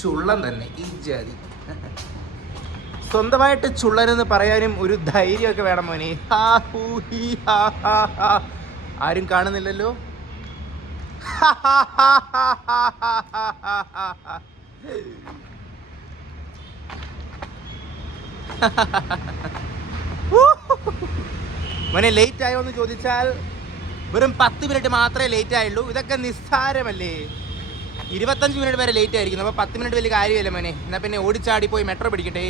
ചുള്ളൻ തന്നെ ഈ ജാതി. സ്വന്തമായിട്ട് ചുള്ളനെന്ന് പറയാനും ഒരു ധൈര്യമൊക്കെ വേണം മോനെ. ആരും കാണുന്നില്ലല്ലോ. മോനെ ലേറ്റ് ആയോ എന്ന് ചോദിച്ചാൽ വെറും 10 മിനിറ്റ് മാത്രമേ ലേറ്റ് ആയുള്ളൂ. ഇതൊക്കെ നിസ്സാരമല്ലേ. 25 മിനിറ്റ് വരെ ലേറ്റ് ആയിരിക്കുന്നു. അപ്പോൾ 10 മിനിറ്റ് വലിയ കാര്യമല്ലേ മോനെ. എന്നാൽ പിന്നെ ഓടിച്ചാടി പോയി മെട്രോ പിടിക്കട്ടെ.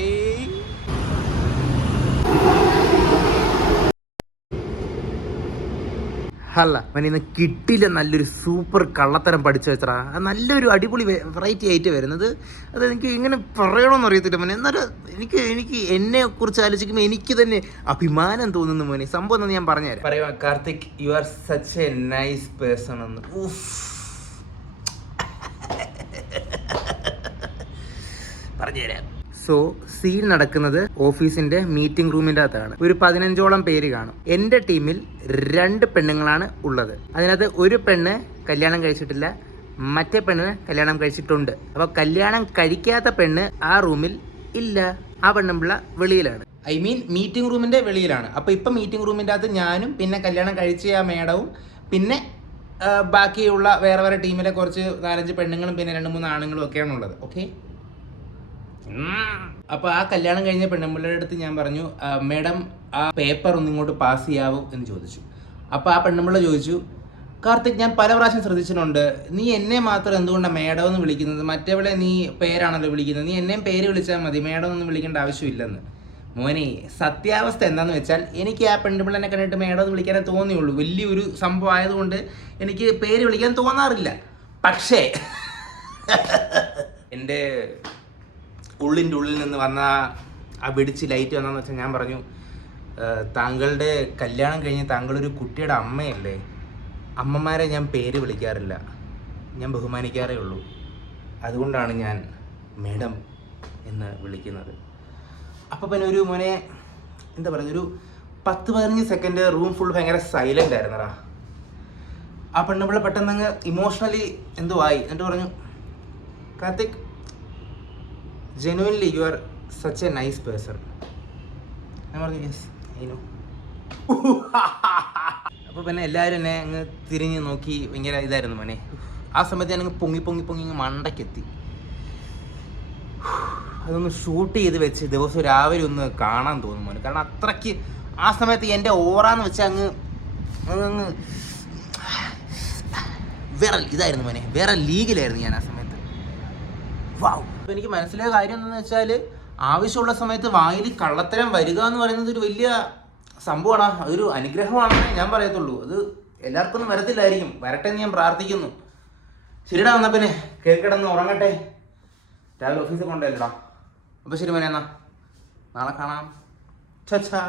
അല്ല മോനെ, ഇന്ന് കിട്ടില്ല. നല്ലൊരു സൂപ്പർ കള്ളത്തരം പഠിച്ചു വെച്ചാ. നല്ലൊരു അടിപൊളി വെറൈറ്റി ആയിട്ട് വരുന്നത്. അത് എനിക്ക് ഇങ്ങനെ പറയണമെന്ന് അറിയത്തില്ല മോനെ. എന്നാലും എനിക്ക് എന്നെ കുറിച്ച് ആലോചിക്കുമ്പോൾ എനിക്ക് തന്നെ അഭിമാനം തോന്നുന്നു മോനെ. സംഭവം എന്ന് ഞാൻ പറഞ്ഞുതരാം. പറയുക, Karthik, you are such A nice person എന്ന്. പറഞ്ഞുതരാം. സോ സീൻ നടക്കുന്നത് ഓഫീസിന്റെ മീറ്റിംഗ് റൂമിൻ്റെ അകത്താണ്. ഒരു 15ഓളം പേര് കാണും. എൻ്റെ ടീമിൽ 2 പെണ്ണുങ്ങളാണ് ഉള്ളത്. അതിനകത്ത് ഒരു പെണ്ണ് കല്യാണം കഴിച്ചിട്ടില്ല, മറ്റേ പെണ്ണ് കല്യാണം കഴിച്ചിട്ടുണ്ട്. അപ്പോൾ കല്യാണം കഴിക്കാത്ത പെണ്ണ് ആ റൂമിൽ ഇല്ല. ആ പെണ്ണുമ്പിള്ള വെളിയിലാണ്. ഐ മീൻ മീറ്റിംഗ് റൂമിൻ്റെ വെളിയിലാണ്. അപ്പോൾ ഇപ്പം മീറ്റിംഗ് റൂമിൻ്റെ അകത്ത് ഞാനും പിന്നെ കല്യാണം കഴിച്ച ആ മേഡവും പിന്നെ ബാക്കിയുള്ള വേറെ ടീമിലെ കുറച്ച് 4-5 പെണ്ണുങ്ങളും പിന്നെ 2-3 ആണുങ്ങളും ഒക്കെയാണ് ഉള്ളത്. ഓക്കെ. അപ്പോൾ ആ കല്യാണം കഴിഞ്ഞ പെണ്ണുമ്പിള്ളയുടെ അടുത്ത് ഞാൻ പറഞ്ഞു, മേഡം ആ പേപ്പർ ഒന്ന് ഇങ്ങോട്ട് പാസ് ചെയ്യാവോ എന്ന് ചോദിച്ചു. അപ്പോൾ ആ പെണ്ണുമ്പിള്ള ചോദിച്ചു, കാർത്തിക്, ഞാൻ പല പ്രാവശ്യം ശ്രദ്ധിച്ചിട്ടുണ്ട്, നീ എന്നെ മാത്രം എന്തുകൊണ്ടാണ് മേഡം എന്ന് വിളിക്കുന്നത്? മറ്റേവളെ നീ പേരാണല്ലോ വിളിക്കുന്നത്, നീ എന്നെയും പേര് വിളിച്ചാൽ മതി, മേഡം ഒന്നും വിളിക്കേണ്ട ആവശ്യമില്ലെന്ന്. മോനെ, സത്യാവസ്ഥ എന്താണെന്ന് വെച്ചാൽ എനിക്ക് ആ പെണ്ണുമ്പിള്ളനെ കണ്ടിട്ട് മേഡം എന്ന് വിളിക്കാനേ തോന്നിയുള്ളൂ. വലിയൊരു സംഭവം ആയതുകൊണ്ട് എനിക്ക് പേര് വിളിക്കാൻ തോന്നാറില്ല. പക്ഷേ എൻ്റെ ഉള്ളിൻ്റെ ഉള്ളിൽ നിന്ന് വന്ന ആ വെടിച്ച് ലൈറ്റ് വന്നതെന്ന് വെച്ചാൽ ഞാൻ പറഞ്ഞു, താങ്കളുടെ കല്യാണം കഴിഞ്ഞ് താങ്കളൊരു കുട്ടിയുടെ അമ്മയല്ലേ, അമ്മമാരെ ഞാൻ പേര് വിളിക്കാറില്ല, ഞാൻ ബഹുമാനിക്കാറേ ഉള്ളൂ, അതുകൊണ്ടാണ് ഞാൻ മേഡം എന്ന് വിളിക്കുന്നത്. അപ്പോൾ പിന്നെ ഒരു മോനെ എന്താ പറയുക, ഒരു 10-15 സെക്കൻഡ് റൂം ഫുൾ ഭയങ്കര സൈലൻ്റ് ആയിരുന്നടാ. ആ പെണ്ണുപിള്ള പെട്ടെന്ന് ഇമോഷണലി എന്തോ ആയി. എന്നിട്ട് പറഞ്ഞു, Karthik, genuinely you are such A nice person. ഞാൻ പറഞ്ഞു, യെസ് ഐ നോ. അപ്പോൾ പിന്നെ എല്ലാവരും എന്നെ അങ്ങ് തിരിഞ്ഞ് നോക്കി ഭയങ്കര ഇതായിരുന്നു മോനെ. ആ സമയത്ത് ഞാനങ്ങ് പൊങ്ങി മണ്ടയ്ക്കെത്തി. അതൊന്ന് ഷൂട്ട് ചെയ്ത് വെച്ച് ദിവസം രാവിലെ ഒന്ന് കാണാൻ തോന്നും മോനെ. കാരണം അത്രയ്ക്ക് ആ സമയത്ത് എൻ്റെ ഓറാന്ന് വെച്ചാൽ അങ്ങ് വേറെ ഇതായിരുന്നു മോനെ, വേറെ ലീഗിലായിരുന്നു ഞാൻ ആ സമയത്ത്. വാവ്. അപ്പോൾ എനിക്ക് മനസ്സിലായ കാര്യം എന്താണെന്ന് വെച്ചാൽ, ആവശ്യമുള്ള സമയത്ത് വായിൽ കള്ളത്തരം വരിക എന്ന് പറയുന്നത് ഒരു വലിയ സംഭവമാണ്. അതൊരു അനുഗ്രഹമാണെന്ന് ഞാൻ പറയത്തുള്ളൂ. അത് എല്ലാവർക്കും ഒന്നും വരത്തില്ലായിരിക്കും, വരട്ടെ എന്ന് ഞാൻ പ്രാർത്ഥിക്കുന്നു. ശരിടാ, എന്നാൽ പിന്നെ കേൾക്കിടന്ന് ഉറങ്ങട്ടെ, രാവിലെ ഓഫീസിൽ കൊണ്ടുവരടാ. അപ്പോൾ ശരി മോനെ, എന്നാ നാളെ കാണാം. ചാ.